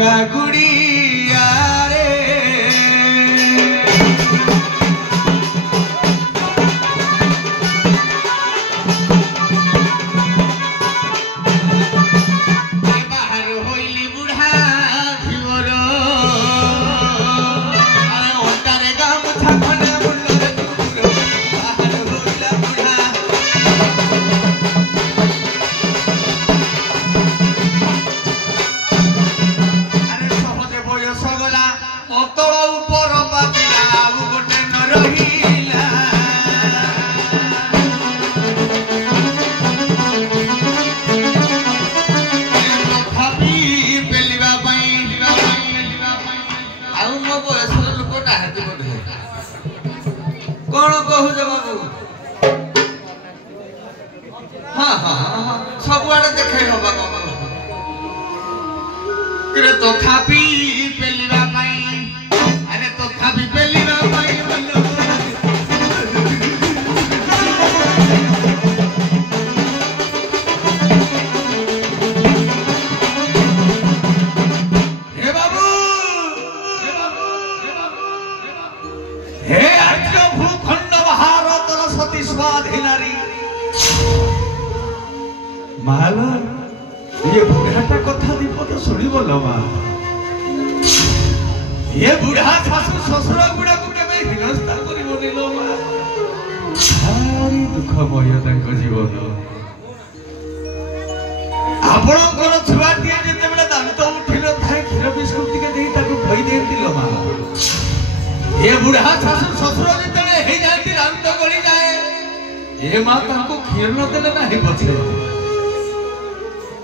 भंगा गुड़िया रे बाहर होइली बुढ़ा भिवर अंतारे गाम थाना मुंडर दूर बाहर होइला बुढ़ा कौन कहू बाबू हाँ हाँ हाँ सबुआड़े देखे हवा तथापि पेलिबा अरे तथापि पेलिबा हे बाबू हे आर्य भूखंड भारतर सती स्वाधीनारी माला ये बुढ़ाटा कथा दीपद शुणव लो मा ये बुढ़ा शाशु शशुर गुड़ा को केबे हिनस्ता करिबोनी लो मा भारी दुखमय तांको जीवन आपणकर छुआटिए जेतेबेले दांत उठिल थाए क्षीर बिस्कुट टिके देई ताको खई देती लो मा ये बुढ़ा शाशु शशुर जेतेबेले हे जाती दांत गली जाए ए मा ताको क्षीर न देले नाही बचे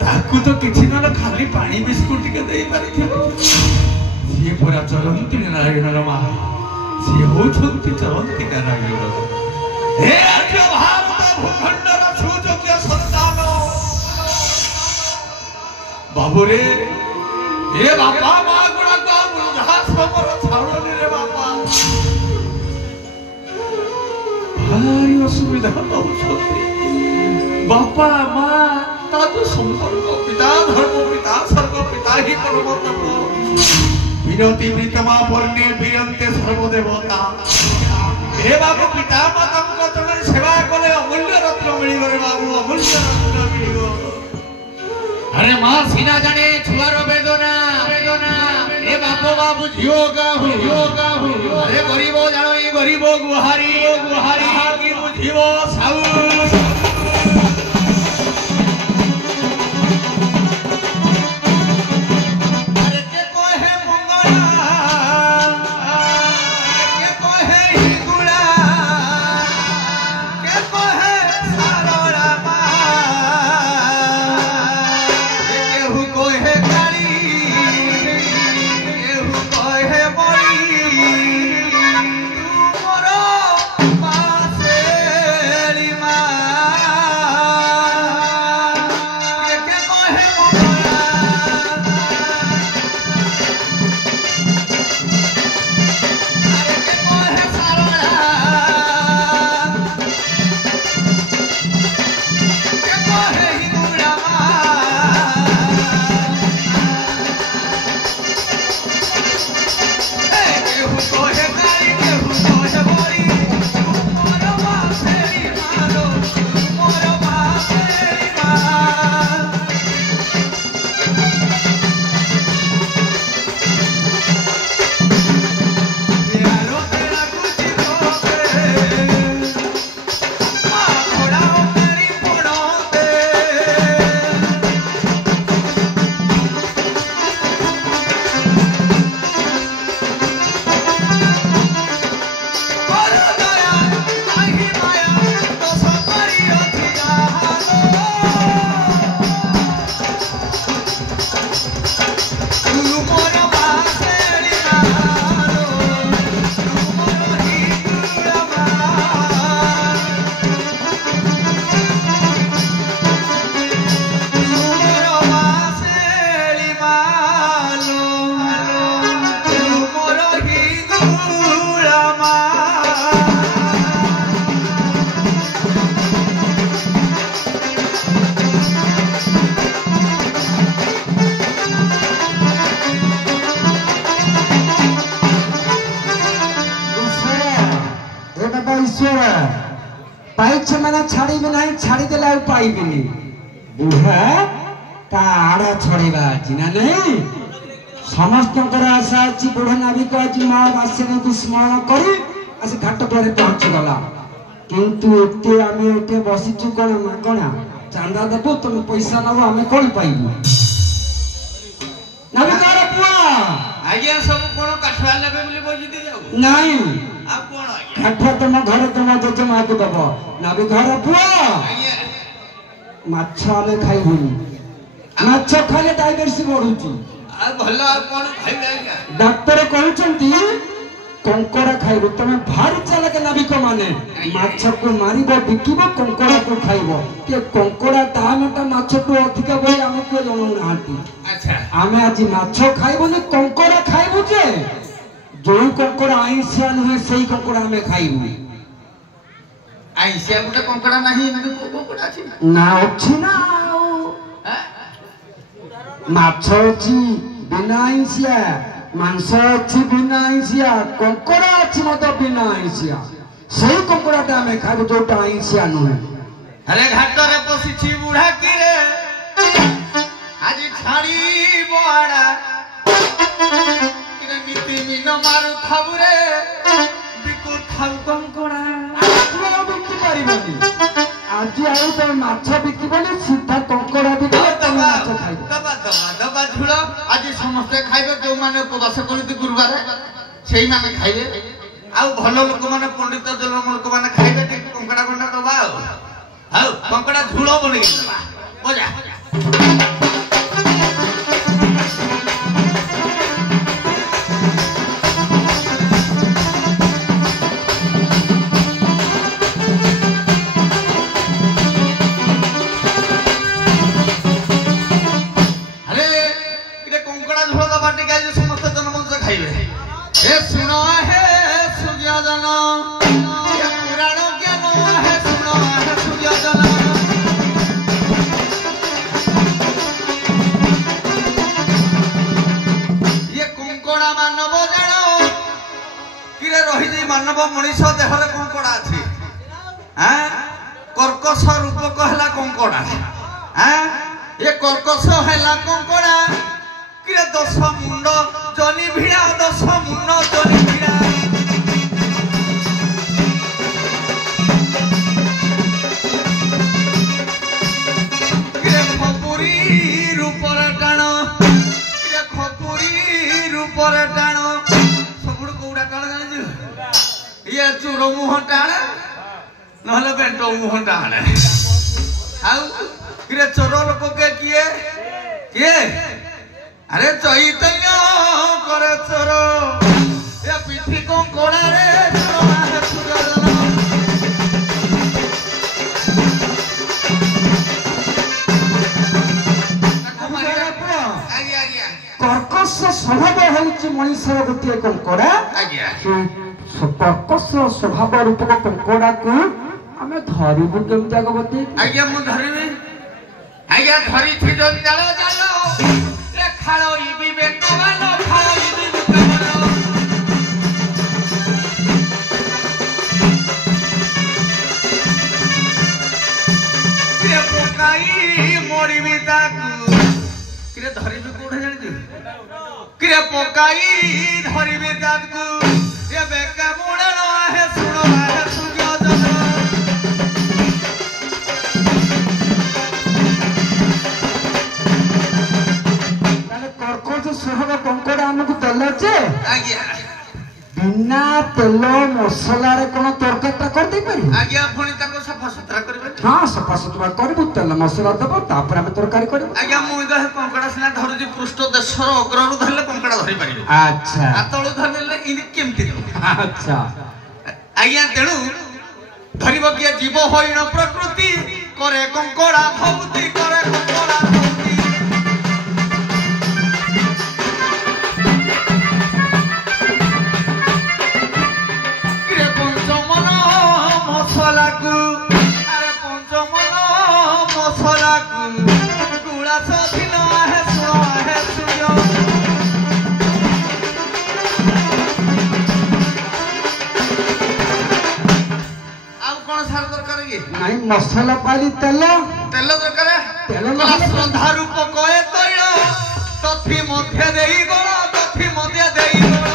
ताकू तो किछि न खाली पानी बिस्कुट के देई पारिथिबो सी पूरा चरंती नारायण मा सी होछंती चरंती नारायण हे आर्य भारत भूखंडर सुयोग्य संतान बाबू रे ए बापा मा गुणा का बुझा समर छाड़नी रे बापा भारी असुविधा होछंती बापा मा तातो संपर्क पिता धर्म पिता सर्व पिता ही कर्म तप विनती प्रीतमा पर्णे विरंते सर्वदेवता हे बाबू पिता माता को तने सेवा कले अमूल्य रत्न मिली रे बाबू अमूल्य रत्न मिलिगो अरे मां सीना जाने छुआर वेदना वेदना ए बापू बाबू जियोगा हो अरे गरीबो जानो ये गरीबो गुहारी की बुझिबो साउ पाइछे मैंने छाड़ी भी नहीं छाड़ी देला पाइबिनी बुढ़ा ता आड़ा छड़ेबा जिना नहीं समस्त आशा अच्छी बुढ़ा नाविक आज माँ आसने को स्मरण करी आसे घाट पर पहुंची गला किंतु एते आमे एते बसिचु कोन मागणा चांदा देबो तुम पैसा नबो आमे कोन पाइबो नाविकार पुआ आज्ञा सब कोन काठवा लेबे बोली बजिति जाऊ नहीं आ कोन आज्ञा काठ तुम घर तुम जज माग दबो नाविकार पुआ आज्ञा माछ आमे खाइबुनी माछ खाले डायबिटीज बढ़ुची आ भला कोन खाइबा डॉक्टर कहउचंती कंकड़ा खाइबो तमे भारी चालक नाविक माने माछ को मारिबो बिकिबो कंकड़ा को खाइबो के कंकड़ा दामटा माछ को अधिक बोली हमको जणौ नांती अच्छा आमे आज माछ खाइबो नि कंकड़ा खाइबो जे जो कंकड़ा आइसिया नहे सेही कंकड़ा हमें खाइबो आइसिया गुटे कंकड़ा नाही ना कंकड़ा अछि ना अछि ना हैं माछ अछि बिना आइसिया मांस अच्छी बिना आइसिया कंकड़ा अच्छी मत बिना आइसिया सही कंकड़ा आम खाइब जोटा आइसिया नुहे अरे घाट रे पसिछि बुढ़ा की रे आज छाड़ी बड़ा किरे नीति मिन मारू थाबु रे बिकु थाउ कंकड़ा आज बिकी परिबनी आज आउ तो माछ बिकिबनी सीधा कंकड़ा बिकी तमे माछ खाइब दबा झुड़ आज समस्ते खाइबे जो माने उपवास करती गुरुवार सेही माने खाइबे आउ भल लोक माने पंडित जन लोक माने खाइबे ठीक कंकड़ा कंडा दबा आउ कंकड़ा झुड़ बने दबा बजा हे सुनो है सूर्योदन ये पुराण ज्ञान है सुनो है सूर्योदन ये कंकड़ा मानव जान किरे रही मानव मनीष देहरे कंकड़ा अच्छी हाँ कर्कश रूप कहला कंकड़ा हाँ ये कर्कश है कंकड़ा किरे 10 मुंड जनी भिड़ा 10 मुंड जनी भिड़ा किरे खपुरी रूपर टाण किरे खपुरी रूपर टाण सबुड़ कोउडा टाण जानि ये चूर मुह टाण नहले बेंट मुह टाण आउ किरे चोर लोक के किए अरे चैतन्य करे चोर ये पिठी कंकड़ा रे कर्कश स्वभाव होउची मनुष्य गोटे कंकड़ा कर्कश स्वभाव रूप कंकड़ा को आमे धरिबु केम जागबती आज्ञा मु धरिबी आज्ञा धरि थि जन जालो जालो ले खालो इबी बेकवालो खालो इबी बेकवालो किरे पोकाई मोड़ीबी ताकू किरे धरिबी कोठे जानि दे किरे पोकाई धरिबी ताकू ये बेका मुड़नो आहे सुनो आहे सूर्योदन स्वभाव कंकड़ा आमको देला जे आज्ञा बिना तेल मसला रे कोन तरकारीटा कर दे पारी आज्ञा फणी ताको सफा सुतरा करबे हां सफा सुतरा करबो तेल मसला देबो तापर हम तरकारी करबो आज्ञा मु इदा कंकड़ा सिना धरुजी पृष्ठ देशर अग्ररु धरले कंकड़ा धरि पारिबे अच्छा आतळु धरले इन केमति अच्छा आज्ञा तेणु धरिबो कि जीव होइण प्रकृति करे कंकड़ा भौति करे कंकड़ा भौति अरे पंचमन मसला गुड़ा सखिन है सुनो है सूर्य आउ कौन सार दरकार मसला पाली तेल तेल दरकार तेल श्रद्धा रूप कए तैल तथि मध्य देई गण तथि मध्य देई गण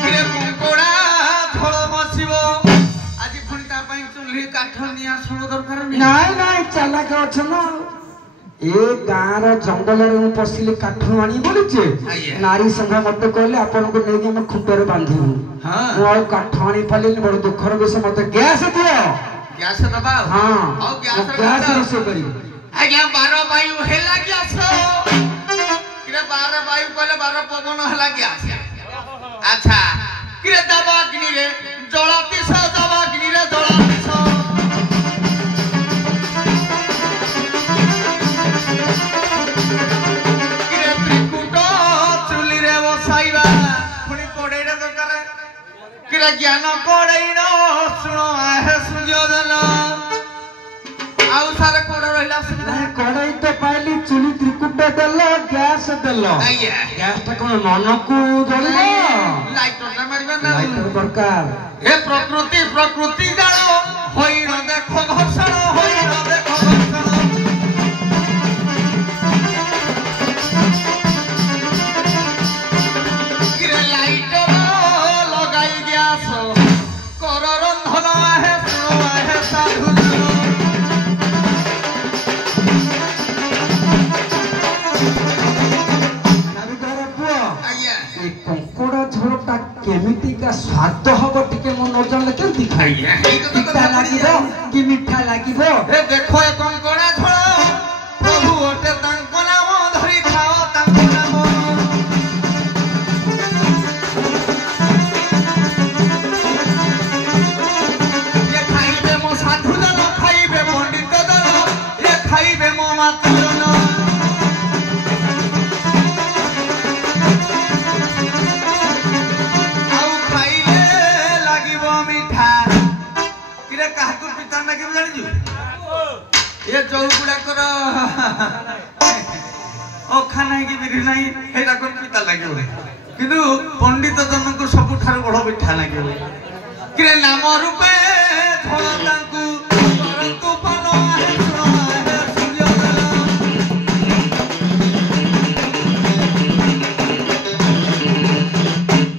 किरे कंकोड़ा झोल बसिबो आज पुणी ता पई चुल्ही काठ निया सब दरकार नाई नाई चालाक अछ न ए गाँव जंगल पशिले काठ आनी बोलीचे नारी संघ मत कहले आपन को नहीं हम खुटर बांधिबू हां मो काठ आनी पाले बड़ दुखर विषय मत गैस दियो गैस दबा हां और गैस रोसे करी आज्ञा 12 वायु हेला गैस किरे 12 वायु कहले 12 पवन हेला गैस अच्छा किरे दबा अग्नि रे जलाती स दबा अग्नि रे जलाती स ज्ञान कड़ई शुण आहे सुजोधन आउ सारे कोड़ रहिला सुविधा कड़ई तो पाइली चुली त्रिकुट देल गैस देल गैस टा कोन मन को जलिबो लाइटर ना मारिबा ना लाइटर दरकार हे प्रकृति जानो होई न देखो घर्षण होई न देखो घर्षण किरे लाइटर लगाई गैस कर रंधन आहे सुनो आहे साधु कंकोड़ा झोलटा केमिति का स्वाद हबो टिके मन न जानले केमति खाई मीठा लागिबो कि मीठा लागिबो ए देखो ए कंकोड़ा झोल प्रभु ओटे तांको नाम धरि खाओ तांको नाम ये खाइबे मो साधु दल खाइबे पंडित दल ये खाइबे मो माता दल ये चौगुड़ा कर अखा नहीं कि बिरी नहीं हेटा कोन पिता लागियो किंतु पंडित जन को सबठार बड़ मिठा लागियो किरे नाम रूपे धरतांकु परंतु पनो आहे सुनो आहे सुजोधन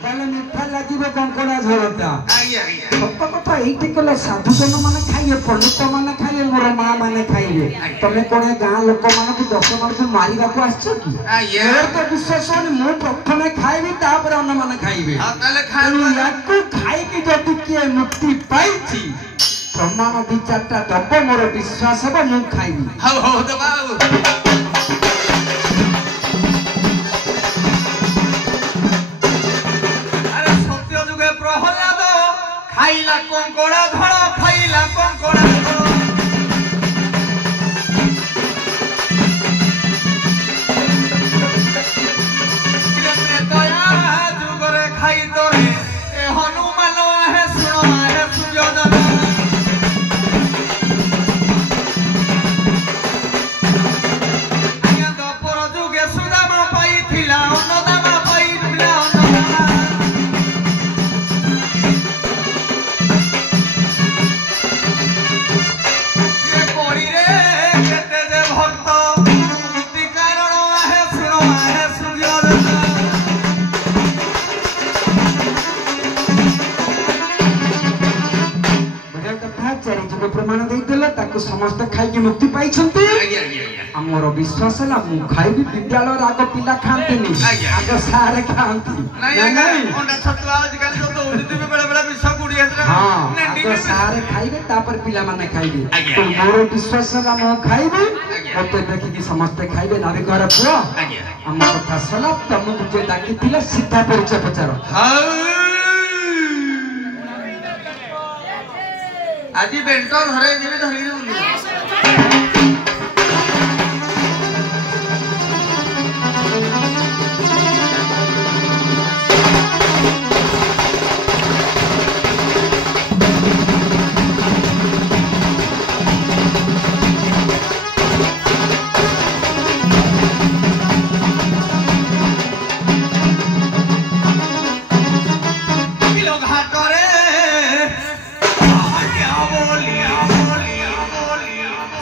पहले मीठा लागिबो कंकोड़ा झोलटा आइया सब कथा एइटे कले साधु जन माने खाइए पंडित माने खाइए मोर मां माने खाइए तमे कोने गां लोक माने को 10 मार को मारिबा को आछो की आइया मोर तो विश्वास होनी मु प्रथमे खाइबी तापर अन्य माने खाइबे हां ताले खाइबो याकू खाइ की जति के मुक्ति पाइछि प्रमाण दि चारटा दब मोर विश्वास हबो मु खाइबी हो दबाऊ खाइला कंकोड़ा धड़ खाइला कंकोड़ा धड़ दया जुगरे खाई तोरे ए हनुमान आहे सुनो आहे सुजोधन आज्ञा दपर जुगे सुदाम पाइथिला अन्नदामा पाइथिला अन्नदामा प्रमाण देइतले ताको समस्त खाइके मुक्ति पाइछन्ती हमर विश्वास है मु खाइबी विद्यालय राग पिला खांतीनी आगे सारे खांती नहीं अंडा छतुआ आजकल तो उदित में बड़ा विष गुडी हेतरा हां आगे सारे खाइबे तापर पिला माने खाइबे तो मोर विश्वास है मु खाइबी मते देखि कि समस्त खाइबे नाबे घर पुओ हम कथा सला तुमको जे डाकितिले सीधा परिचय पचारो আজি বেন্ট ধরে দিবি ধরি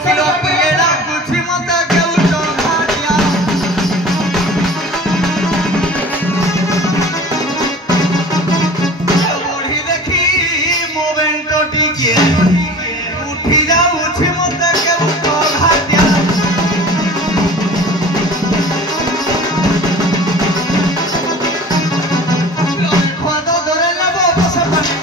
Kilo piera kuchi mata keucho ghatia. Bodi dekhi momento tikie. Uthi jauchi mata keucho ghatia. Cuando dore la boca se pone.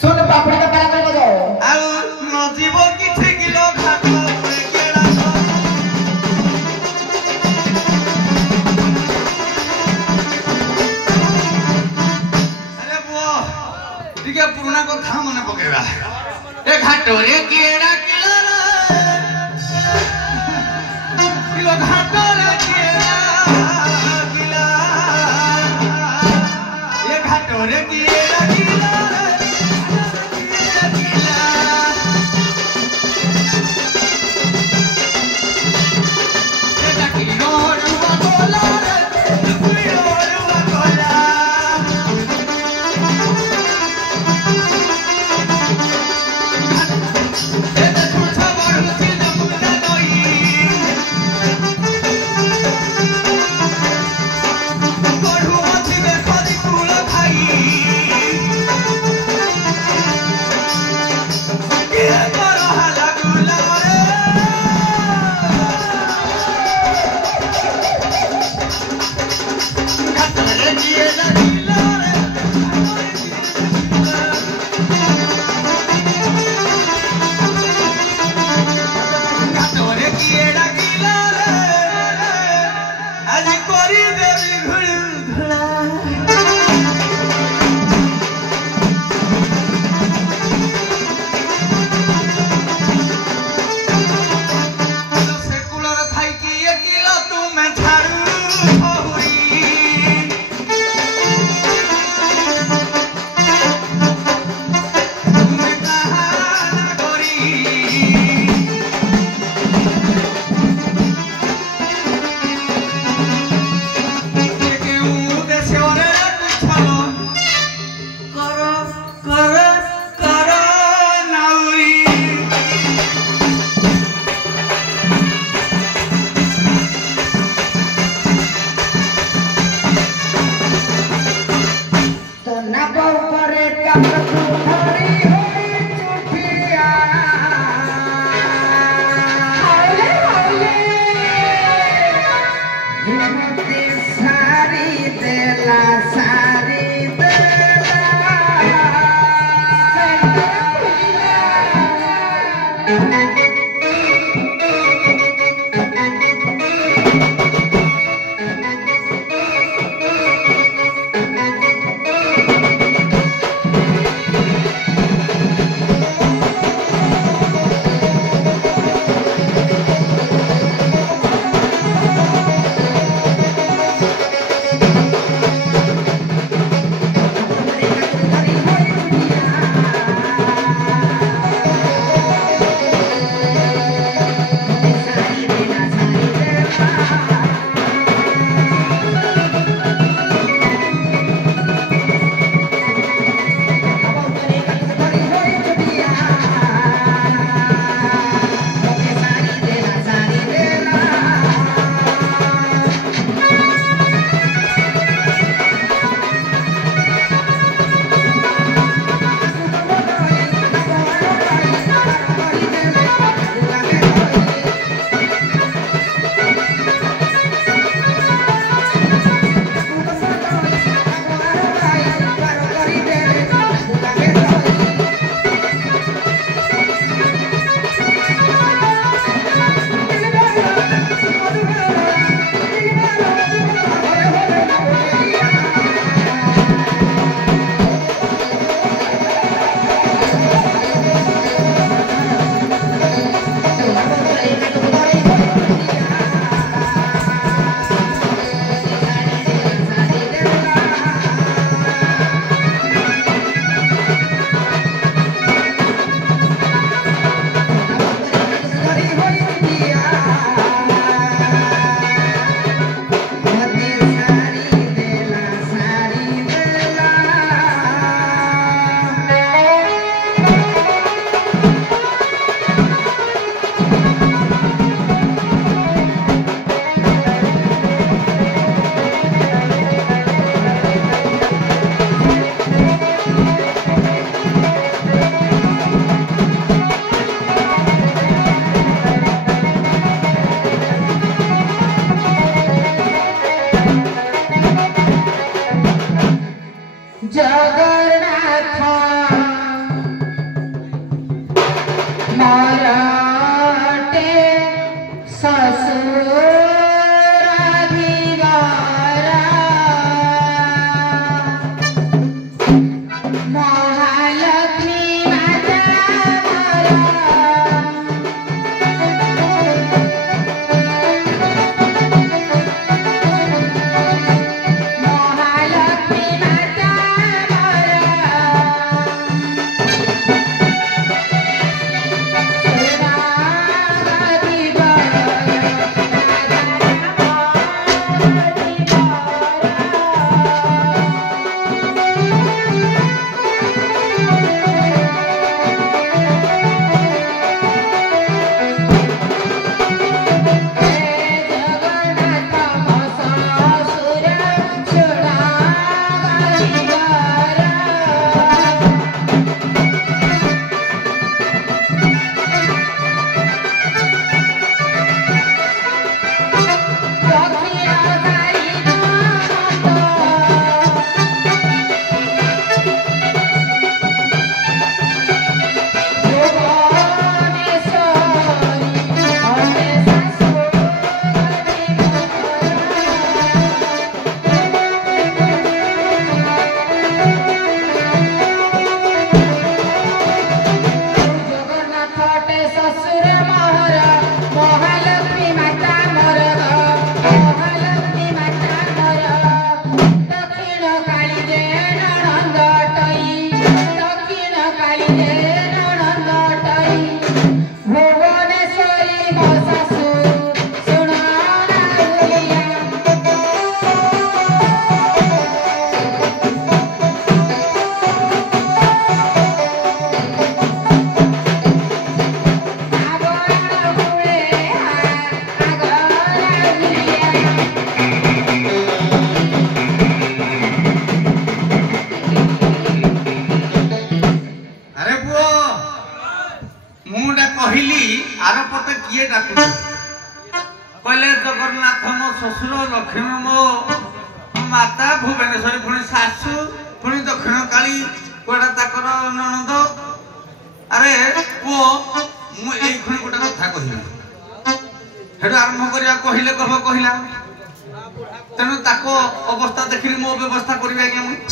सुन पापड़ी का पैरा कर बजाओ जीव किसी किलो खाता अरे वो ठीक है पुराना को था मने पकेगा एक घाटोरे केड़ा किलो किलो घाटोरे केड़ा किला एक घाटोरे केड़ा किला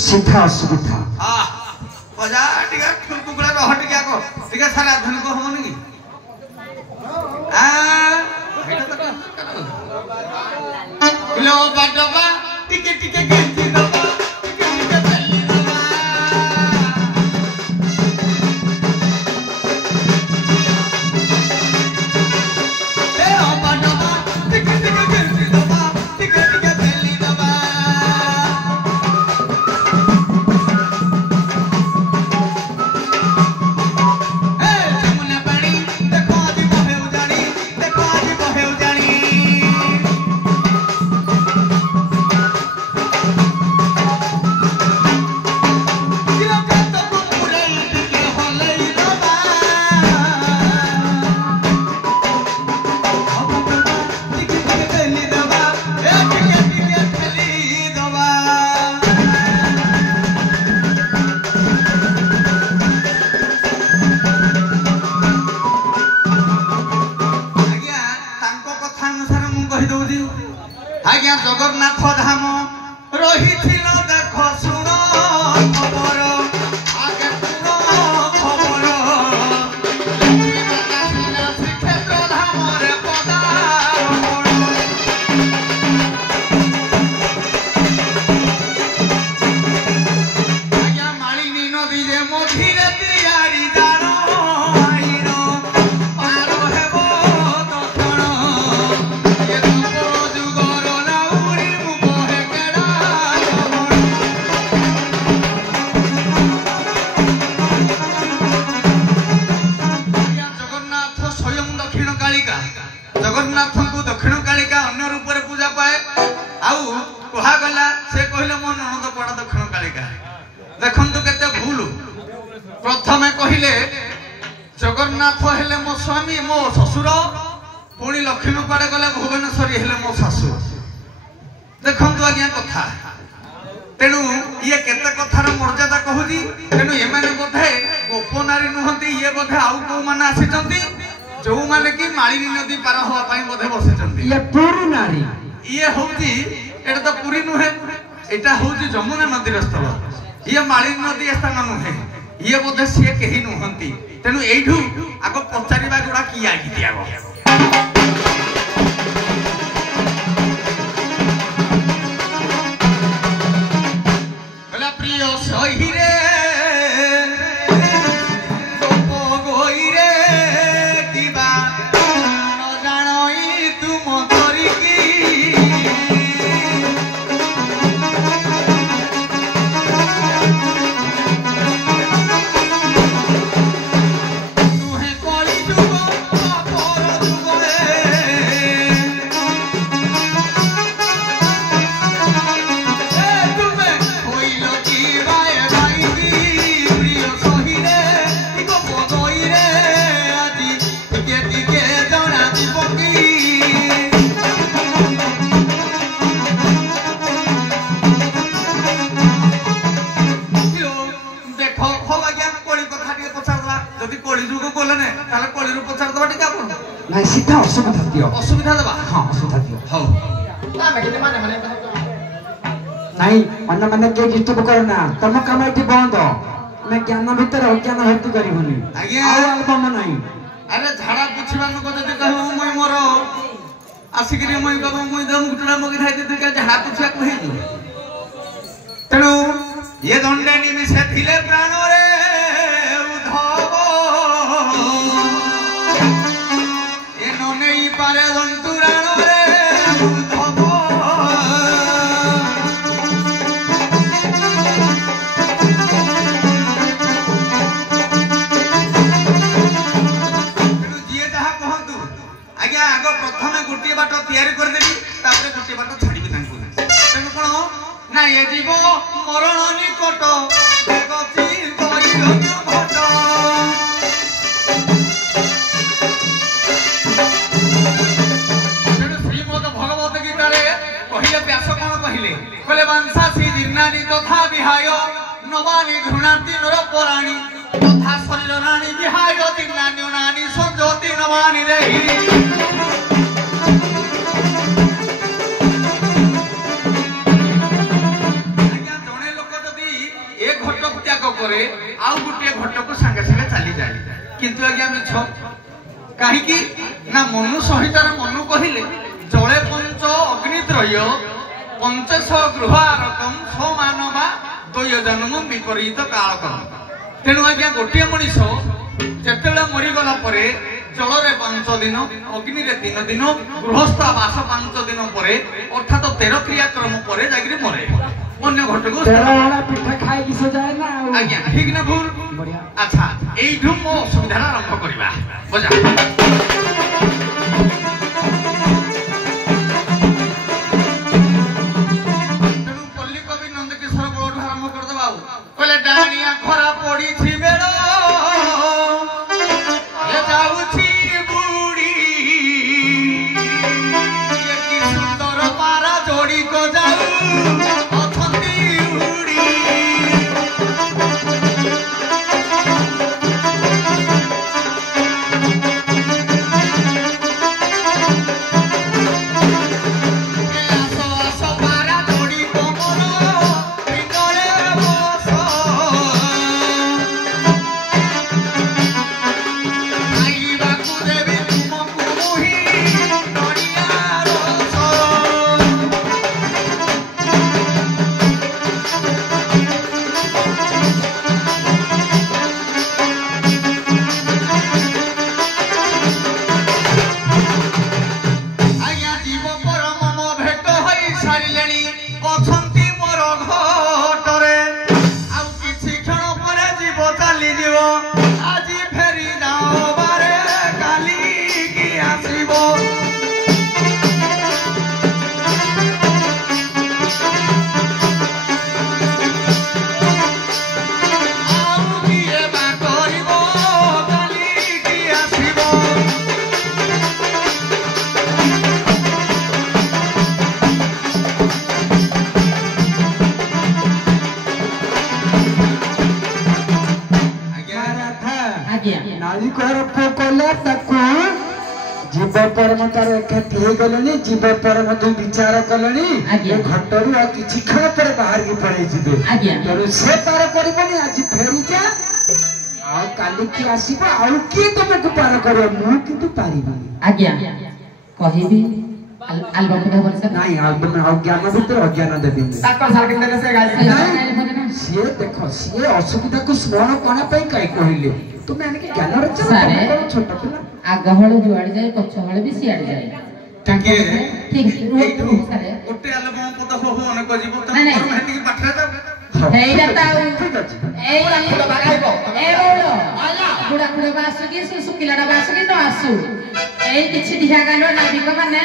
सीधा सुविधा जो माने कि मालिनी नदी पार हवा पाई बोधे बसिचंती ये पूरी नारी ये होउची एटा तो पूरी नुहे एटा होउची जमुना नदी स्थल ये मालिनी नदी स्थान नुहे ये बोधे से केही नुहंती तेनु एठू आगो पचारिबा गुडा की आगी दियागो होला प्रिय सही रे असुविधा दबा हां असुविधा दियो हां ना मैं माने नहीं अन्य माने के डिस्टर्ब करना तम काम एठी बंद मैं ज्ञान भीतर अज्ञान भर्ती करिबनी आज्ञा आ एल्बम नहीं अरे झाड़ा पुछिबा न को जदी कहबो मय मोर आसिकरी मय कहबो मय दम गुटना मगि थाइ दे के झाड़ा पुछिया कहि तेनु ये दंडे निमिषे थिले प्राण रे उधव ये न नहीं पारे दंतुराण रे उधव जिए जहा कहतु आज्ञा आगो प्रथमे गुटी बाट तयारी कर देबी तापर गुटी बाट छाड़ीबी तांकु तेनु कोन ना ये जीव मरण निकट बेगती दैरण्य भट श्रीमद भगवत गीता रे कहिले व्यास कोन कहिले कले वंशासी दीर्णानि तथा विहाय नवानि घृणाति नर पराणी तथा शरीर राणी विहाय दीर्णानि नानि संजोति नवानि देहि करे आउ गुटे घट को संगे संगे चली जाए किंतु आज्ञा मिछ काहे कि ना मनु सहितार मनु कहिले जळे पंच अग्नित्रय पंचश गृहारकम समानवा द्वय जन्म विपरीत कालकम तेनु आज्ञा गोटे मनीष जेतेले मरि गला परे जल रे 5 दिन अग्नि रे 3 दिन गृहस्थ वास 5 दिन परे अर्थात 13 क्रियाक्रम परे जागिरी मरे अन्य घट को तेरा पिठा खाई कि से जाए ना आज्ञा ठीक ना भूल बढ़िया अच्छा एई ढुम सुविधा आरंभ करिबा बजा तेनु पल्ली कवि नंदकिशोर बोर्ड आरंभ कर दबा कहले डानिया खरा पड़ी छी बेड़ो ले जाऊ छी बुड़ी ये की सुंदर पारा जोड़ी को जाऊ नाली को रखो कोले तक जीव परम तार एकाठी हो गले जीव परम तू विचार कले घटरू आ किछि क्षण पर बाहर की पड़े जीवे तेणु से पार करबनी आज फेरी जा आ काली की आसीबो आ की तुमको पार करो मु किंतु पारिबनी आज्ञा कहिबी एल्बम के वर्ष नहीं एल्बम में अज्ञान भीतर अज्ञान देबी ताकर साल के से गाली सी देखो सी असुविधा को स्मरण कोना पई काई कहिले तुम एने के ज्ञान रच छोट पिला आगहळ जुआड़ जाए पछहळ भी सियाड़ जाए टांकी ठीक सारे ओटे एल्बम पता हो अनेक जीव त हेती पाठरा जा हेइरा ताऊ ठीक अछि ए खुड़ा बाखाइबो ए बोलो खुड़ा खुड़ा बासु की सुकिलाडा बासु की न आसु ए किछि दिहा गानो नाविक माने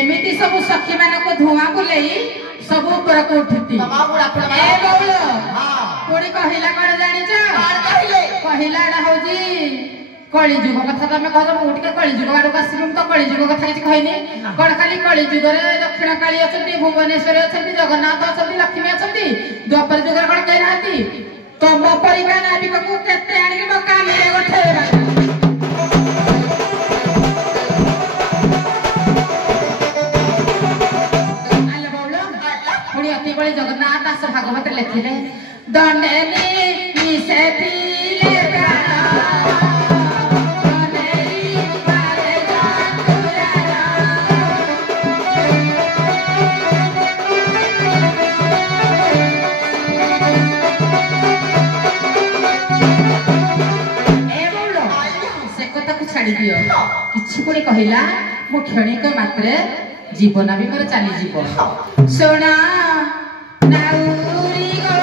एमिति सब सखी माने को धुआं बुलेई सब ऊपर को उठती ए बोलो हां कोडी कहिला कोन जानि छ कोन कहिले कहिलाडा होजी कली जुग कथा तमे कहत मु टिके कली जुग आडो आसिलुम तो कली जुग कथा किछि कहैनी कोन खाली कली जुग रे दक्षिण काली अछंती भुवनेश्वर अछंती जगन्नाथ अछंती लक्ष्मी अछंती द्वापर जुग रे कोन कहि रहती तम परिवार नाविक को केते आनि के मका मेरे गोठेबा आले बोलो पुणी अति बड़ी जगन्नाथ दास भागवत लिखिले दंडेनी निसेती ले प्राण किछि कोनी कहिला मो क्षणिक मात्रे जीवन भी मोर चली जीव सोना नाउरी गो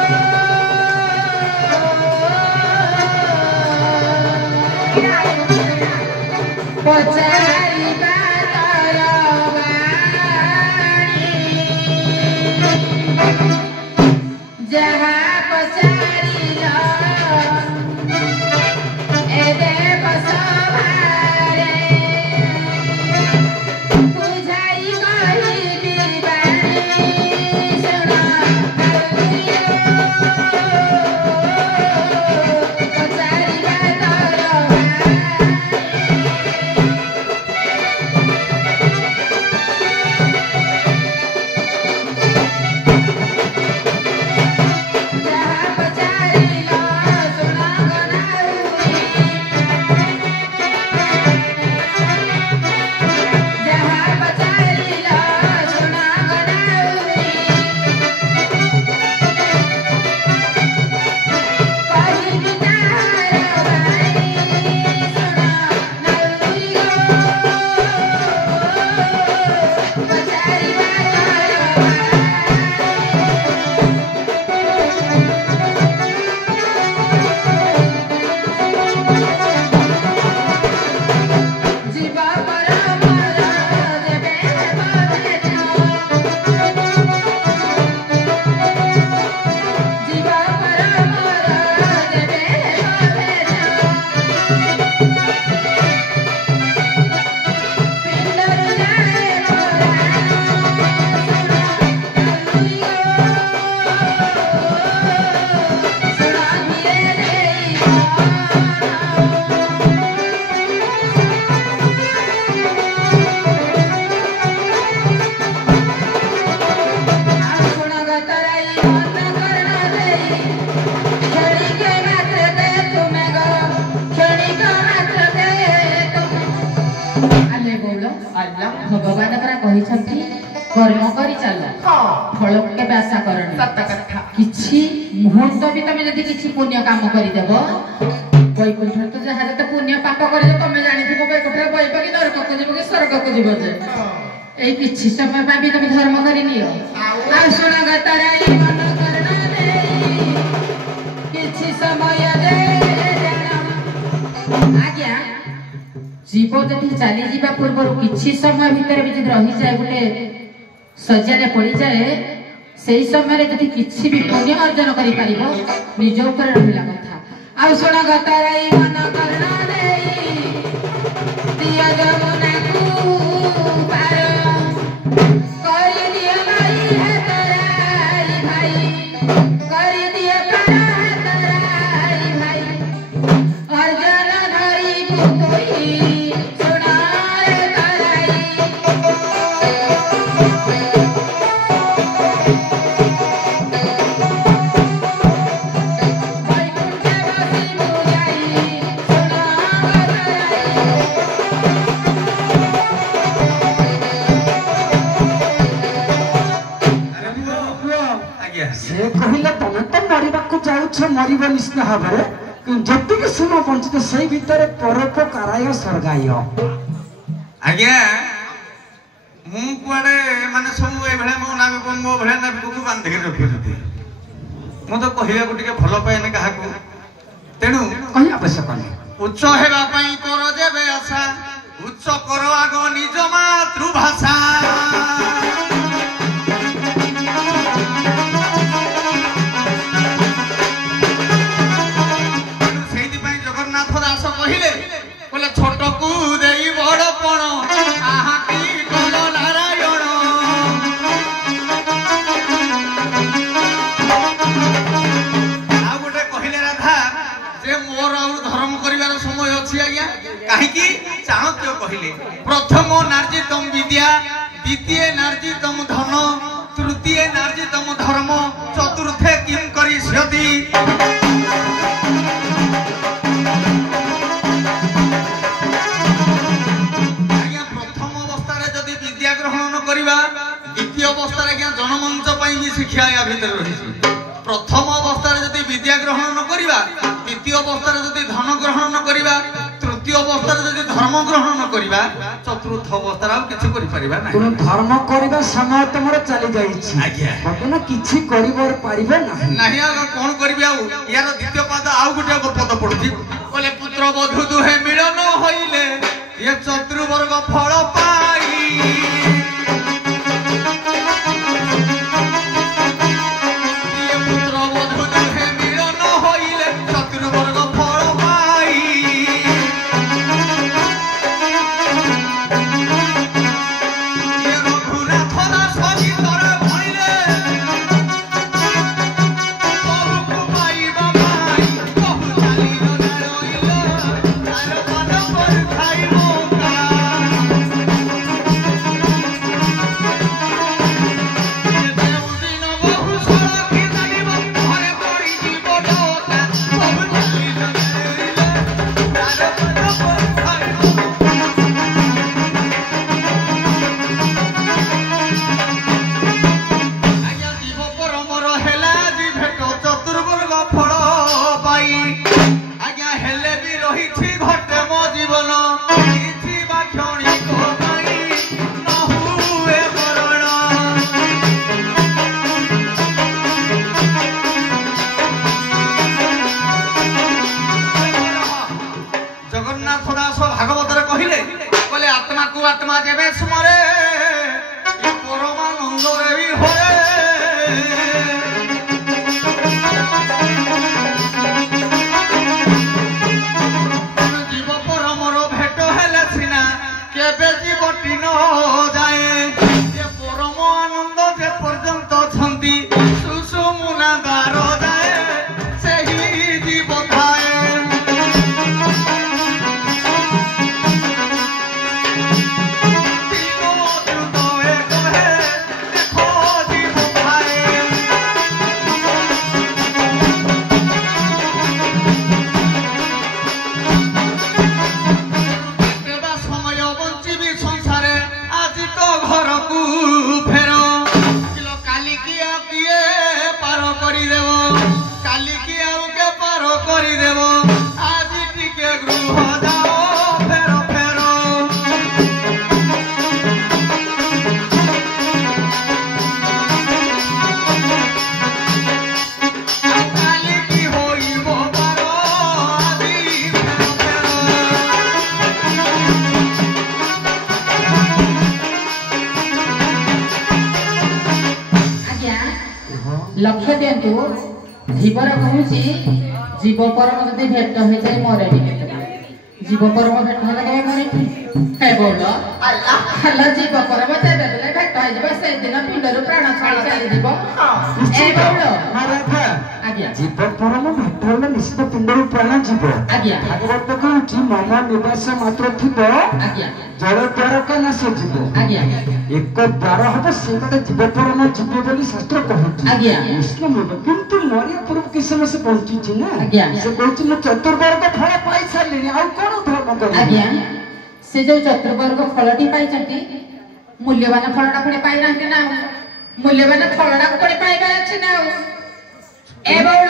पचारी बातर बाणी जहा पचारी लो ए देव सभारे बुझाई कहि बाणी सोना पचारी बातर भगवान परा कहिसंती कर्म करी चल फल के आशा करनी सत्य कथा किछि मुहूर्त भी तमे यदि किछि पुण्य काम करि देबो वैकुंठ तो जहा जते पुण्य पाप करि दे तमे जानि थिबो वैकुंठ बइबो कि नरक को जीवो कि स्वर्ग को जीवो जे एई किछि समय पाबी तमे धर्म करि नियो आ सुना गतराई मन करना दे किछि समय दे आज्ञा जीव जदि चली जीवा पूर्व किछि समय भितर भी जदि रही जाए गोटे सज्जारे पड़ी जाए सेही समय जदि किछि भी पुण्य अर्जन करि परिबो निज ऊपर रहिला कथा आ सुना गतराई मन करना देई दिया जमुना को पार करि दिया भाई है तराई भाई करि दिया पार तराई भाई अर्जन धरी पुतोई सुना रे ମଣିଷ ମରିବ ନିଶ୍ଚିତ ଭାବରେ ଯେତିକି ସମୟ ବଞ୍ଚିତ ସେଇ ଭିତରେ ପରୋପକାରାୟ ସ୍ୱର୍ଗାୟ। ଆଜ୍ଞା ମୁଁ କୁଆଡେ ମାନେ ସବୁ ଏଭଳିଆ ମୋ ଭଳିଆ ନାବିକକୁ ବାନ୍ଧିକି ରଖୁଛନ୍ତି। ମୁଁ ତ କହିବାକୁ ଟିକେ ଭଲ ପାଏନି କାହାକୁ, ତେଣୁ କହିବା ଆବଶ୍ୟକ ନାହିଁ। ଉଚ୍ଚ ହେବା ପାଇଁ କର ଯେବେ ଆଶା, ଉଚ୍ଚ କର ଆଗ ନିଜ ମାତୃଭାଷା। ସେଇଥିପାଇଁ ଜଗନ୍ନାଥ ଦାସ କହିଲେ ଛୋଟକୁ ଦେଇ ବଡ଼ ପଣ ଆହା କି କଲ ନାରାୟଣ। ଆଉ ଗୋଟେ କହିଲେ ରାଧା ଯେ ମୋର ଆଉ ଧର୍ମ କରିବାର ସମୟ ଅଛି ଆଜ୍ଞା। କାହିଁକି? ଚାଣକ୍ୟ କହିଲେ ପ୍ରଥମ ନାର୍ଜିତମ୍ ବିଦ୍ୟା, ଦ୍ୱିତୀୟ ନାର୍ଜିତମ୍ ଧନ, ତୃତୀୟ ନାର୍ଜିତମ୍ ଧର୍ମ, ଚତୁର୍ଥେ କିମ୍ କରିଷ୍ୟତି। ଆଜ୍ଞା ପ୍ରଥମ ଅବସ୍ଥାରେ ଯଦି ବିଦ୍ୟା ଗ୍ରହଣ ନ କରିବା, ଦ୍ୱିତୀୟ ଅବସ୍ଥାରେ ଆଜ୍ଞା ଜନମଞ୍ଚ ପାଇଁ ବି ଶିକ୍ଷା ୟା ଭିତରେ ରହିଛି। ପ୍ରଥମ ଅବସ୍ଥାରେ ଯଦି ବିଦ୍ୟା ଗ୍ରହଣ ନ କରିବା, ଦ୍ୱିତୀୟ ଅବସ୍ଥାରେ ଯଦି ଧନ ଗ୍ରହଣ ନ କରିବା, ତୃତୀୟ ଅବସ୍ଥାରେ ଯଦି ଧର୍ମ ଗ୍ରହଣ ନ କରିବା, ଚତୁର୍ଥ ଅବସ୍ଥାରେ ଆଉ କିଛି କରିପାରିବା ନାହିଁ। ତେଣୁ ଧର୍ମ କରିବା ସମୟ ତମର ଚାଲି ଯାଇଛି ଆଜ୍ଞା। ବର୍ତ୍ତମାନ କିଛି କରିପାରିବ ନାହିଁ। ନାହିଁ ଆଉ କଣ କରିବି? ଆଉ ୟାର ଦ୍ୱିତୀୟ ପାଦ ଆଉ ଗୋଟେ ପଦ ପଡୁଛି, କହିଲେ ପୁତ୍ର ବଧୂ ଦୁହେଁ ମିଳନ ହୋଇଲେ ଏ ଚତୁର୍ବର୍ଗ ଫଳ ପାଇ। ପୁତ୍ର ବଧୂ ଦୁହେଁ ମିଳନ ହୋଇଲେ ଚତୁର୍ବର୍ଗ ଫଳ ପାଇ। ରଘୁନାଥ ଦାସ ଗୀତରେ ଭଣିଲେ ବହୁକୁ ପାଇବା ପାଇଁ ବହୁ ଚାଲିଲ ନାରଇଲ ତାର ମନ ପରୁ ଖାଇବ କା। ଯେଉଁଦିନ ବହୁ ସଳଖି ଚାଲିବ ଘରେ ପଡ଼ିଯିବ ଡକା, ବହୁ ଚାଲିଲ ନାରଇଲ ତାର ମନ ପରୁ ଖାଇବ। ଆଜ୍ଞା ଜୀବ ପରମର ହେଲା ଆଜି ଭେଟ ଚତୁର୍ବର୍ଗ ଫଳ ପାଇ। ଆଜ୍ଞା ହେଲେ ବି ରହିଛି ଘଟେ ମୋ ଜୀବନ, କିଛି ବା କ୍ଷଣିକ ପାଇଁ ନ ହୁଏ ମରଣ। ଜଗନ୍ନାଥ ଦାସ ଭାଗବତରେ କହିଲେ ଆତ୍ମାକୁ ଆତ୍ମା ଯେବେ ସ୍ମରେ ପରମାନନ୍ଦରେ ବି ହରେ। ଜୀବ ପରମର ଭେଟ ହେଲେ ସିନା କେବେ ଜୀବଟି ନ ଯାଏ। ଯେ ପରମ ଆନନ୍ଦ ଯେ ପର୍ଯ୍ୟନ୍ତ ଅଛନ୍ତି ସୁଷୁମ୍ନା ଦ୍ୱାର ଯାଏ ସେହି ଜୀବ ଥାଏ। लक्ष्य दिंतु जीवर कहूँ जीव परम जदि भेट होता है मरे जीव परम भेट होता क्या मरे है बोल हेलो जीव परम तेरे भेट हो से दिन पिंडर प्राण छाड़ी चली जीव ए बोल आज्ञा जीव परम भेट होले निश्चित पिंडर प्राण जीव आज्ञा भागवत कहूँ मम निवास मात्र थिब आज्ञा जल द्वारका नाश जीव आज्ञा एक द्वार हम से जीव परम जीव बोली शास्त्र कहूँ आज्ञा मुस्लिम किंतु मरिया पूर्व किस समय से पहुंची ना आज्ञा से कहूँ मैं चतुर्वर्ग फल पाई सारे आउ कौन धर्म कर आज्ञा से जो चतुर्वर्ग फलटी पाई मूल्यवान फलटा पुणी पाई ना मूल्यवान फलटा पुणी पाइबार अच्छे ना ए बौल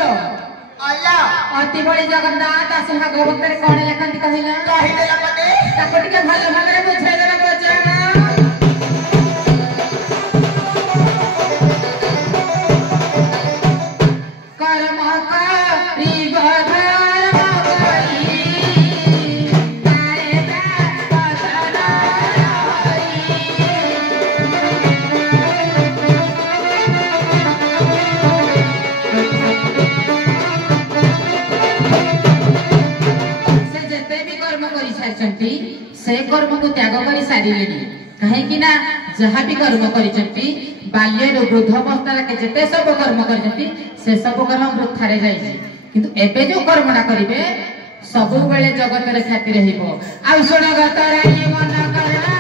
आला अति बड़ी जगन्नाथ दास भागवत रे कोन लेखंती कहिला कहिदेला मने ताको टिके भल भागरे बुझाइ देला बचना कर्म करी बधर्म करी तारे पसना से कर्म को त्याग कर सारे कहीं जहाँ भी कर्म करी बाल्य वृद्धावस्था के जिते सब कर्म करी से सब कर्म वृथारे किंतु एबे जो कर्मटा करेंगे सब बेले जगत रे ख्याति रहिबो आ सुन गतराई मन करना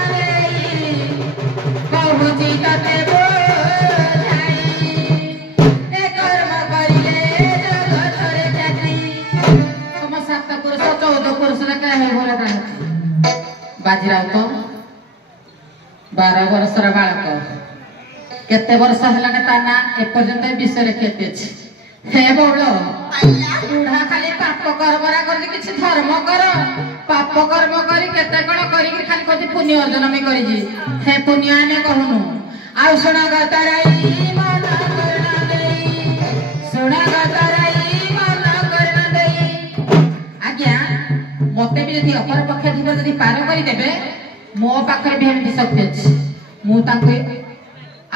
कहूची तते बोझाई ए कर्म करिले जगत रे ख्याति तुम 7 पुरुष 14 पुरुष रे काहे होला ता बाजीराव तो 12 वर्षर बालक केते वर्ष हलाने ताना एपर्यंत विषय केते छी हे बोलो बुढ़ा खाली पाप कर्मरा कर किछि धर्म कर पाप कर्म करी केते कोन करी खाली कथि पुण्य अर्जन में करी जी हे पुण्य आने कहनु आ सुना गतराई मन करना देई सुना गतराई मन करना देई आज्ञा मते भी यदि अपर पक्ष थी यदि पार करी देबे मो पाखरे भी एमती शक्ति अछि मु तांके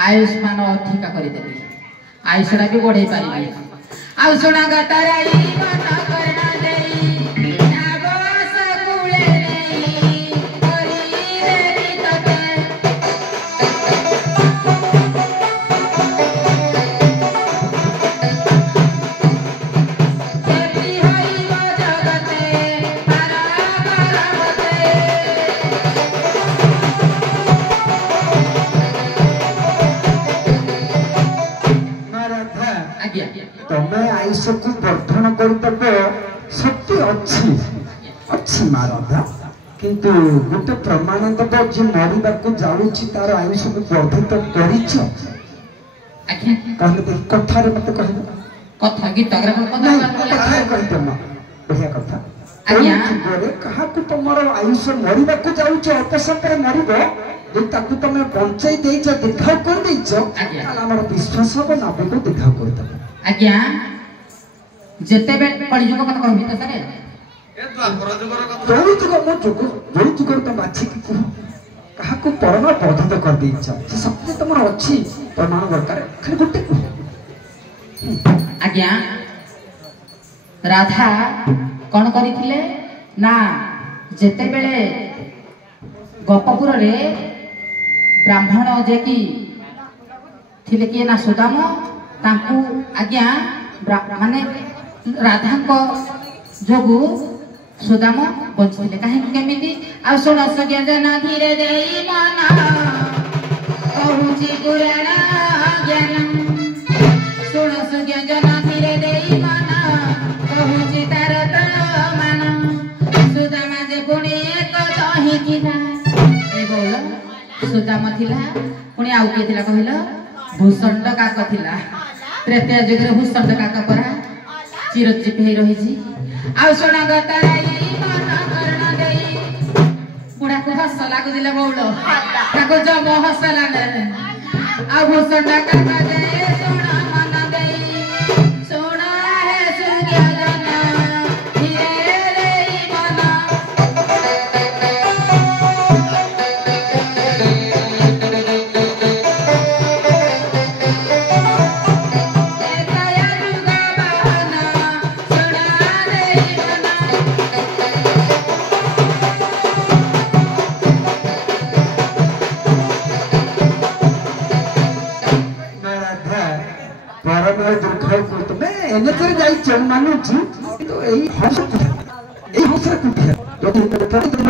आयुष्मान अधिका करी देबे आयुषरा भी बढ़ाई पारिबे आ सुना गतराई मन करना देई नागस कुले नेई करी देबी तते सेती होइबो जगते पारा करमते राधा आज्ञा तमे आयुष को वर्धन करदे सत्य अच्छी अच्छी माँ राधा किंतु गोटे प्रमाण दब जे मरवा को जाऊँच तार आयुष को वर्धित करिछ आज्ञा कहले कथारे मते कहले कथा गीत कथा कहते न बढ़िया कथा आज्ञा। गोरे कहा को तमरो आयुष मरवा को जाऊँच अपसंतर मरिबो जे ताकू तमे बंचाई देइछ देखा कर देइछ आज्ञा। ताला हमर विश्वास हो नाबे को देखा कर दबो आज्ञा जेते बे कलिजुग कथा कहबी त सरे ए द्वापर जुगर कथा जो जुग तो बाछी की कह कहा को परम वर्धित कर देइछ से सत्य तमर अछि प्रमाण दरकार खाली गोटे आज्ञा राधा कौन करिथिले ना जेते बेले गोपपुर रे ब्राह्मण जे की थिले कि ना सुदाम तांकू आज्ञा माने राधा को जोगु सुदाम बंचिले काहे केमिति आ सुन सज्ञा जना धीरे देई मना कहूची पुराण ज्ञान सुन सज्ञा जना धीरे देई मना कहूची तार मान सुदामा जे पुणी एक दही थिला ए बोल सुदामा थिला पुणी आउ के थिला कहिलो भूषण्ड काक थिला त्रेतया जुगरे भूषण्ड काक परा चिरचिप हे रहिछि आ सुन गतराई मन करना देई पुणा को हस लागु दिले बोल ताको जब हसला ने आ भूषण्ड काक दे सुन मन देई सुन हे सुज्ञा जना धीरे देई मन मानुची तो एई हंस कुठे एई हंस कुठे যদি তুমি